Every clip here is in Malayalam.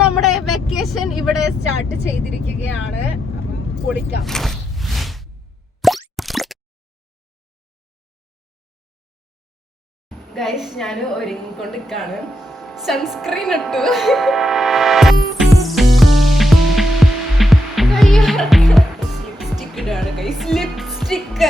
നമ്മുടെ വെക്കേഷൻ ഇവിടെ സ്റ്റാർട്ട് ചെയ്തിരിക്കുകയാണ്. പൊളിക്കാം. ഗൈസ്, ഞാൻ ഒരുങ്ങിക്കൊണ്ടിരിക്കാണ്. സൺസ്ക്രീൻ ഇട്ടു. ലിപ്സ്റ്റിക് ഇടാണ് ഗൈസ്. ലിപ്സ്റ്റിക്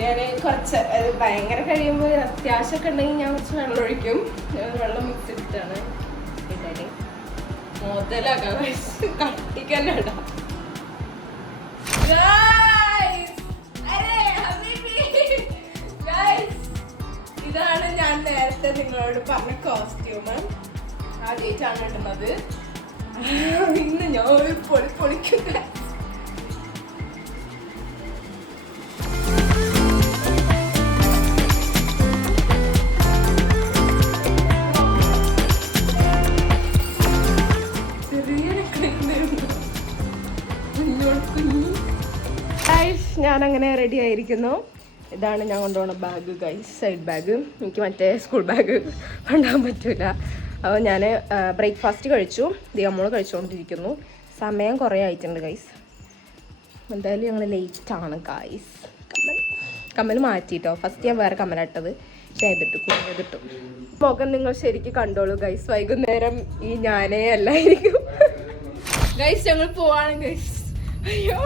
ഞാൻ കുറച്ച് ഭയങ്കര കഴിയുമ്പോൾ അത്യാവശ്യമൊക്കെ ഉണ്ടെങ്കിൽ ഞാൻ കുറച്ച് വെള്ളം ഒഴിക്കും. വെള്ളം മിക്സ് ചെയ്തിട്ടാണ് ഇടല്. മുതലാക്കാം കട്ടിക്ക് തന്നെ ഇടാം. ഇതാണ് ഞാൻ നേരത്തെ നിങ്ങളോട് പറഞ്ഞ കോസ്റ്റ്യൂം. ആദ്യമായിട്ടാണ് ഇടുന്നത്. ഇന്ന് ഞാൻ ഒരു പൊളിക്കുന്ന ഞാനങ്ങനെ റെഡി ആയിരിക്കുന്നു. ഇതാണ് ഞാൻ കൊണ്ടുപോകുന്ന ബാഗ് ഗൈസ്, സൈഡ് ബാഗ്. എനിക്ക് മറ്റേ സ്കൂൾ ബാഗ് കൊണ്ടുപോകാൻ പറ്റില്ല. അപ്പോൾ ഞാൻ ബ്രേക്ക്ഫാസ്റ്റ് കഴിച്ചു. ദിയമോള് കഴിച്ചുകൊണ്ടിരിക്കുന്നു. സമയം കുറേ ആയിട്ടുണ്ട് ഗൈസ്. എന്തായാലും ഞങ്ങൾ ലേറ്റാണ് ഗൈസ്. കമ്മൽ മാറ്റിയിട്ടോ. ഫസ്റ്റ് ഞാൻ വേറെ കമ്മലിട്ടത്, പക്ഷേ ഇതിട്ടു. മുഖം നിങ്ങൾ ശരിക്കും കണ്ടോളൂ ഗൈസ്. വൈകുന്നേരം ഈ ഞാനേ അല്ലായിരിക്കും ഗൈസ്. ഞങ്ങൾ പോവാണ് ഗൈസ്. അയ്യോ,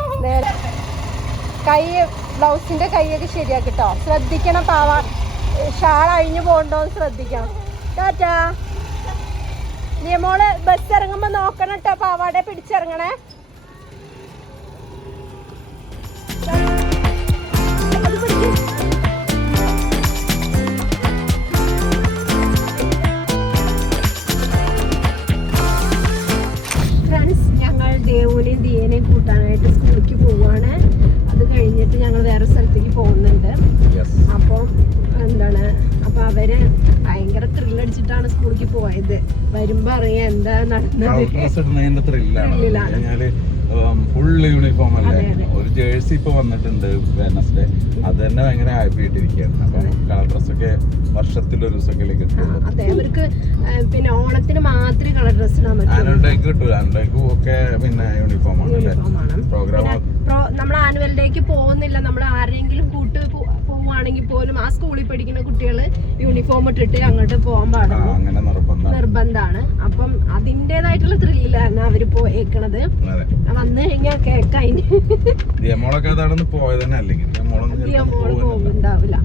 കൈ ബ്ലൗസിന്റെ കൈയൊക്കെ ശരിയാക്കിട്ടോ. ശ്രദ്ധിക്കണം, ഷാൾ അഴിഞ്ഞു പോകണ്ടോന്ന് ശ്രദ്ധിക്കണം. ടാറ്റാ. നിയമോള് ബസ് ഇറങ്ങുമ്പോ നോക്കണം കേട്ടോ, പാവാടെ പിടിച്ചിറങ്ങണേ. ഫ്രണ്ട്സ്, ഞങ്ങൾ ദേവുനെയും ദിയനെയും കൂട്ടാനായിട്ട് സ്കൂളിലേക്ക് പോവാണ്. അത് കഴിഞ്ഞിട്ട് ഞങ്ങൾ വേറെ സ്ഥലത്തേക്ക് പോകുന്നുണ്ട്. അപ്പോൾ എന്താണ്, അപ്പോൾ അവര് ഭയങ്കര ത്രില്ലടിച്ചിട്ടാണ് സ്കൂളിലേക്ക് പോയത്. വരുമ്പോ അറിയാം എന്താ നടന്നത്. ഫുൾ യൂണിഫോം അല്ലേ. ഒരു ജേഴ്സി ഇപ്പൊ വന്നിട്ടുണ്ട് വെനസ്ഡേ. അത് തന്നെ ഭയങ്കര ഹാപ്പി ആയിട്ടിരിക്കുകയാണ്. അപ്പം കളർ ഡ്രസ്സൊക്കെ വർഷത്തിലൊരു ദിവസമൊക്കെ കിട്ടുള്ളൂ. അതെ, അവർക്ക് പിന്നെ ഓണത്തിന് മാത്രമേ കളർ ഡ്രസ് ഇടാൻ പറ്റൂ. ആനുവൽ ഡേക്ക് കിട്ടൂല. ആനുവൽ ഡേക്കും ഒക്കെ പിന്നെ യൂണിഫോം ആണ് പ്രോഗ്രാം. നമ്മൾ ആനുവൽ ഡേക്ക് പോകുന്നില്ല, നമ്മൾ ആരെങ്കിലും കൂട്ട് പോവുകയാണെങ്കിൽ പോലും ആ സ്കൂളിൽ പഠിക്കുന്ന കുട്ടികൾ യൂണിഫോം ഇട്ടിട്ട് അങ്ങോട്ട് പോകാൻ പാടുള്ളൂ. നിർബന്ധമാണ്. അപ്പം അതിൻ്റെതായിട്ടുള്ള ത്രില്ലിലാണ് അവര് പോയേക്കണത്. വന്നു കഴിഞ്ഞാൽ കേക്കതിന് പോകുന്നുണ്ടാവില്ല.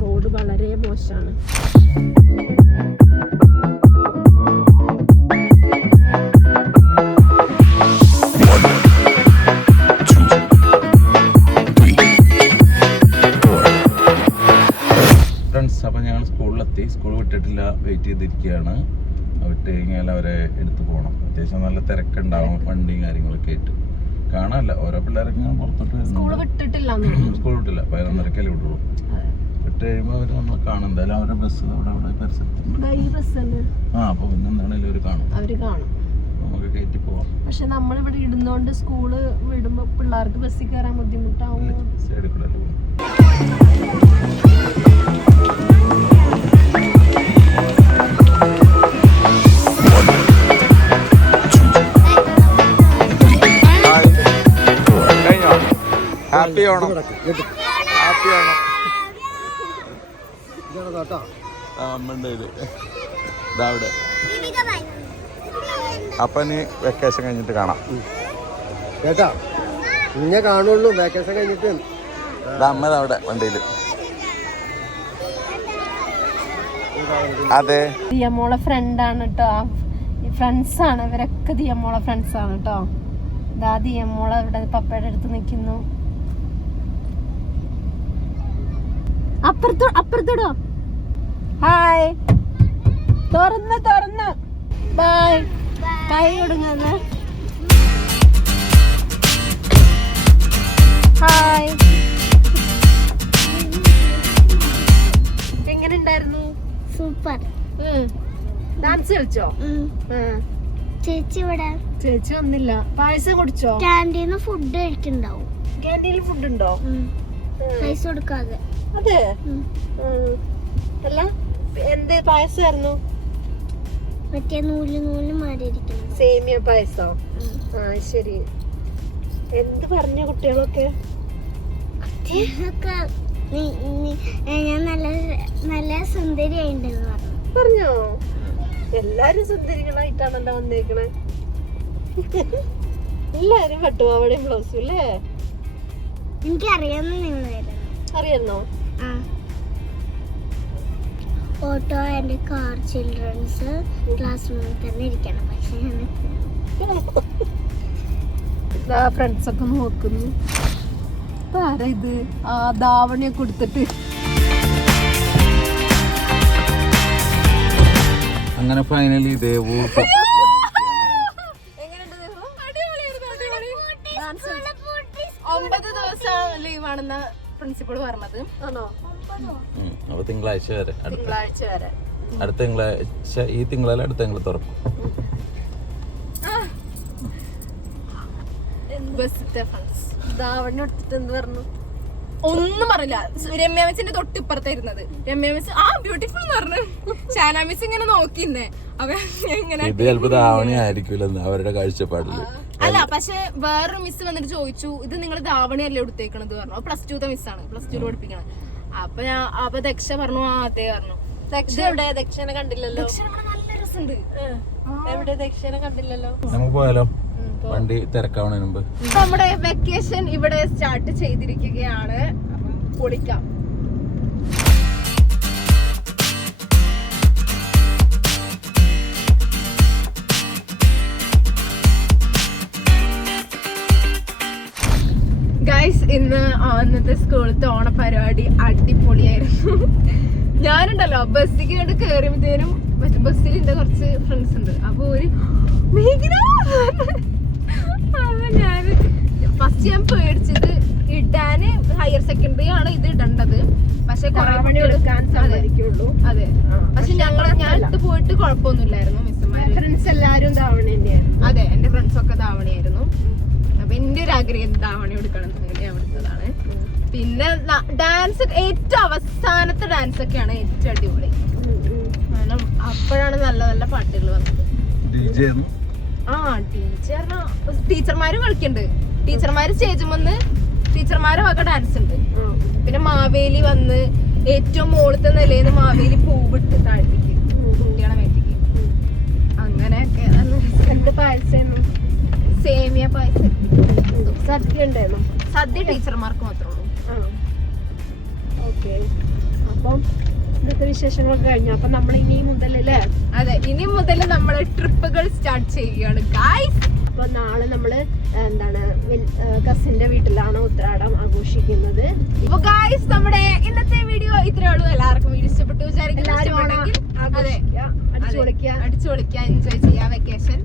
റോഡ് വളരെ മോശമാണ്. അപ്പം ഞങ്ങൾ സ്കൂളിലെത്തി. സ്കൂൾ വിട്ടിട്ടില്ല, വെയിറ്റ് ചെയ്തിരിക്കുകയാണ്. വിട്ട് കഴിഞ്ഞാൽ അവരെ എടുത്തു പോകണം. അത്യാവശ്യം നല്ല തിരക്കുണ്ടാവും, വണ്ടിയും കാര്യങ്ങളൊക്കെ ആയിട്ട്. കാണാനല്ല, ഓരോ പിള്ളേരൊക്കെ പുറത്തോട്ട് സ്കൂൾ വിട്ടിട്ടില്ല. 11:30 വിടുള്ളൂ. വിട്ട് കഴിയുമ്പോൾ അവർ നമ്മൾ കാണും. എന്തായാലും അവരുടെ ബസ് അവിടെ പരിസരത്ത്. അപ്പോൾ പിന്നെ എന്താണെങ്കിലും അവര് കാണും. നമുക്ക് കയറ്റി പോവാം. പക്ഷെ നമ്മളിവിടെ ഇടുന്നോണ്ട് സ്കൂള് വിടുമ്പോ പിള്ളേർക്ക് ബസ്സിൽ കയറാൻ ബുദ്ധിമുട്ടാവും. സൈഡിൽ കൂടെ പോകും. അപ്പൊ ഇനി വെക്കേഷൻ കഴിഞ്ഞിട്ട് കാണാം കേട്ടാ. ഇന്നെ കാണുള്ളൂ വെക്കേഷൻ കഴിഞ്ഞിട്ട്. അമ്മ അവിടെ വണ്ടിയില്. അതെ, ദിയമോളെ ഫ്രണ്ടാണ് കേട്ടോ. ഫ്രണ്ട്സാണ് ഇവരൊക്കെ. ദിയമോളെ ഫ്രണ്ട്സാണ് കേട്ടോ. ഇതാ ദിയമോളെ ഇവിടെ പപ്പയുടെ അടുത്ത് നിൽക്കുന്നു. അപ്പുറത്തോടോ. ഹായ്. തുറന്ന് ബൈ. കൈ കൊടുങ്ങുന്ന. ഹായ്. എങ്ങനെ ഉണ്ടായിരുന്നു? സൂപ്പർ. ഡാൻസ് കളിച്ചോ? ചേച്ചി ഇവിടെ ചേച്ചി വന്നില്ല. പായസം കുടിച്ചോ? ക്യാൻറ്റീന്ന് ഫുഡ് കഴിക്കണ്ടാവും. ക്യാൻറ്റീനിൽ ഫുഡ് ഉണ്ടോ? പൈസ കൊടുക്കാതെ. അതെ. അല്ല എന്ത് പായസമായിരുന്നു? മറ്റേ നൂല് മാറിയിരിക്കണം. സേമിയ പായസം. ആ ശരി. എന്ത് പറഞ്ഞു കുട്ടികളൊക്കെ? ഞാൻ നല്ല സുന്ദരിയായിട്ടുണ്ടെന്ന് പറഞ്ഞോ? എല്ലാരും സുന്ദരികളായിട്ടാണല്ലോ വന്നേക്കണേ. എല്ലാരും പട്ടുപാവാടയും ബ്ലൗസും അല്ലേ? എനിക്കറിയാവുന്ന നിങ്ങൾ അറിയാന്നോ? Auto and car children's class റൂമിൽ തന്നെ ഇരിക്കണം. പക്ഷെ ഫ്രണ്ട്സ് ഒക്കെ നോക്കുന്നു. ആരാ ഇത്? ആ ധാവണിയൊക്കെ കൊടുത്തിട്ട്. അങ്ങനെ ഫൈനലി ദേവു 9 ദിവസം ലീവാണെന്ന പ്രിൻസിപ്പൾ പറഞ്ഞത്. ആണോ? അപ്പൊ തിങ്കളാഴ്ച വരെ. തിങ്കളാഴ്ച വരെ. അടുത്ത തിങ്കളാഴ്ച, ഈ തിങ്കളാഴ്ച അടുത്ത തിങ്കൾ തുറക്കും. ഒന്നും പറഞ്ഞില്ല. രമ്യ മിസ്സിന്റെ തൊട്ടിപ്പുറത്താ ഇരുന്നത്. രമ്യ മിസ് ആ ബ്യൂട്ടിഫുൾ എന്ന് പറഞ്ഞു. ഷാന മിസ് ഇങ്ങനെ നോക്കിന്നേ. അവ എങ്ങനെ ഇത് ചിലപ്പോ ധാവണി ആയിരിക്കില്ലെന്ന് അവരുടെ കാഴ്ചപ്പാടില്. അല്ല, പക്ഷെ വേറൊരു മിസ് വന്നിട്ട് ചോദിച്ചു, ഇത് നിങ്ങൾ ധാവണിയല്ലേ എടുത്തേക്കണത് പറഞ്ഞു. പ്ലസ് 2 മിസ്സാണ്, പ്ലസ് 2 പഠിപ്പിക്കണത്. അപ്പൊ ദക്ഷ പറഞ്ഞു ആ അതെ പറഞ്ഞു. ദക്ഷ എവിടെ? ദക്ഷനെ കണ്ടില്ലല്ലോ. ദക്ഷ നല്ല രസമുണ്ട്. എവിടെ? ദക്ഷനെ കണ്ടില്ലല്ലോ. നമുക്ക് പോയാലോ? വണ്ടി തിരക്കാവണതിന് മുമ്പ്. നമ്മുടെ വെക്കേഷൻ ഇവിടെ സ്റ്റാർട്ട് ചെയ്തിരിക്കുകയാണ്. പൊളിക്കാം. ഗൈസ്, അന്നത്തെ സ്കൂളത്തെ ഓണപരിപാടി അടിപൊളിയായിരുന്നു. ഞാനുണ്ടല്ലോ ബസ്സിൽ കണ്ട് കയറിയപ്പോഴത്തേനും മറ്റേ ബസ്സിൽ എന്റെ കുറച്ച് ഫ്രണ്ട്സ് ഉണ്ട്. അപ്പൊ ഒരു ഞാന് ഫസ്റ്റ് ഞാൻ പേടിച്ചത് ഇടാന് ഹയർ സെക്കൻഡറി ആണ് ഇത് ഇടേണ്ടത്. പക്ഷെ അതെ, പക്ഷെ ഞാൻ ഇട്ട് പോയിട്ട് കുഴപ്പമൊന്നുമില്ലായിരുന്നു. മിസ്സുമാര് ഫ്രണ്ട്സ് എല്ലാരും ധാവണി തന്നെയാണ്. അതെ, എന്റെ ഫ്രണ്ട്സ് ഒക്കെ ധാവണിയായിരുന്നു. അപ്പൊ എന്റെ ഒരു ആഗ്രഹം ധാവണി എടുക്കണം ഞാൻ എടുത്തതാണ്. പിന്നെ ഡാൻസ് ഏറ്റവും അവസാനത്തെ ഡാൻസ് ഒക്കെയാണ് ഏറ്റവും അടിപൊളി. കാരണം അപ്പോഴാണ് നല്ല നല്ല പാട്ടുകൾ വന്നത്. ടീച്ചർമാരും കളിക്കുന്നുണ്ട്. ടീച്ചർമാര് സ്റ്റേജിൽ വന്ന് ടീച്ചർമാരെ വക ഡാൻസ് ഉണ്ട്. പിന്നെ മാവേലി വന്ന് ഏറ്റവും മുകളിലത്തെ നിലയിൽ മാവേലി പൂവിട്ട് താഴ്ത്തിക്ക് കുട്ടികളെ മേറ്റിക്ക്. അങ്ങനെയൊക്കെ പായസം, സേമിയ പായസം. സദ്യ ഉണ്ടായിരുന്നു. സദ്യ ടീച്ചർമാർക്ക് മാത്രമേ ഉള്ളൂ. ഓക്കെ, അപ്പം ഇന്നത്തെ വിശേഷങ്ങളൊക്കെ കഴിഞ്ഞു. അപ്പൊ നമ്മൾ ഇനി മുതലല്ലേ? അതെ, ഇനി മുതൽ നമ്മള് ട്രിപ്പുകൾ സ്റ്റാർട്ട് ചെയ്യുകയാണ് ഗായ്സ്. അപ്പൊ നാളെ നമ്മള് എന്താണ് കസിന്റെ വീട്ടിലാണ് ഉത്രാടം ആഘോഷിക്കുന്നത്. അപ്പൊ ഗായ്സ്, നമ്മുടെ ഇന്നത്തെ വീഡിയോ ഇത്രേ ഉള്ളൂ. എല്ലാവർക്കും വീഡിയോ ഇഷ്ടപ്പെട്ടു വിചാരിക്കുന്നു. അടിച്ചു പൊളിക്കുക, എൻജോയ് ചെയ്യാം വെക്കേഷൻ.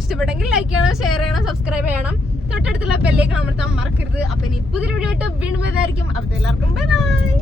ഇഷ്ടപ്പെട്ടെങ്കിൽ ലൈക്ക് ചെയ്യണം, ഷെയർ ചെയ്യണം, സബ്സ്ക്രൈബ് ചെയ്യണം. തൊട്ടടുത്തുള്ള ബെല്ലേക്ക് അമർത്താൻ മറക്കരുത്. അപ്പൊ ഇനി പുതിയൊരു വീഡിയോ ആയിട്ട് വീണ്ടും വരുന്നതായിരിക്കും. അപ്പൊ എല്ലാവർക്കും ബൈ ബൈ.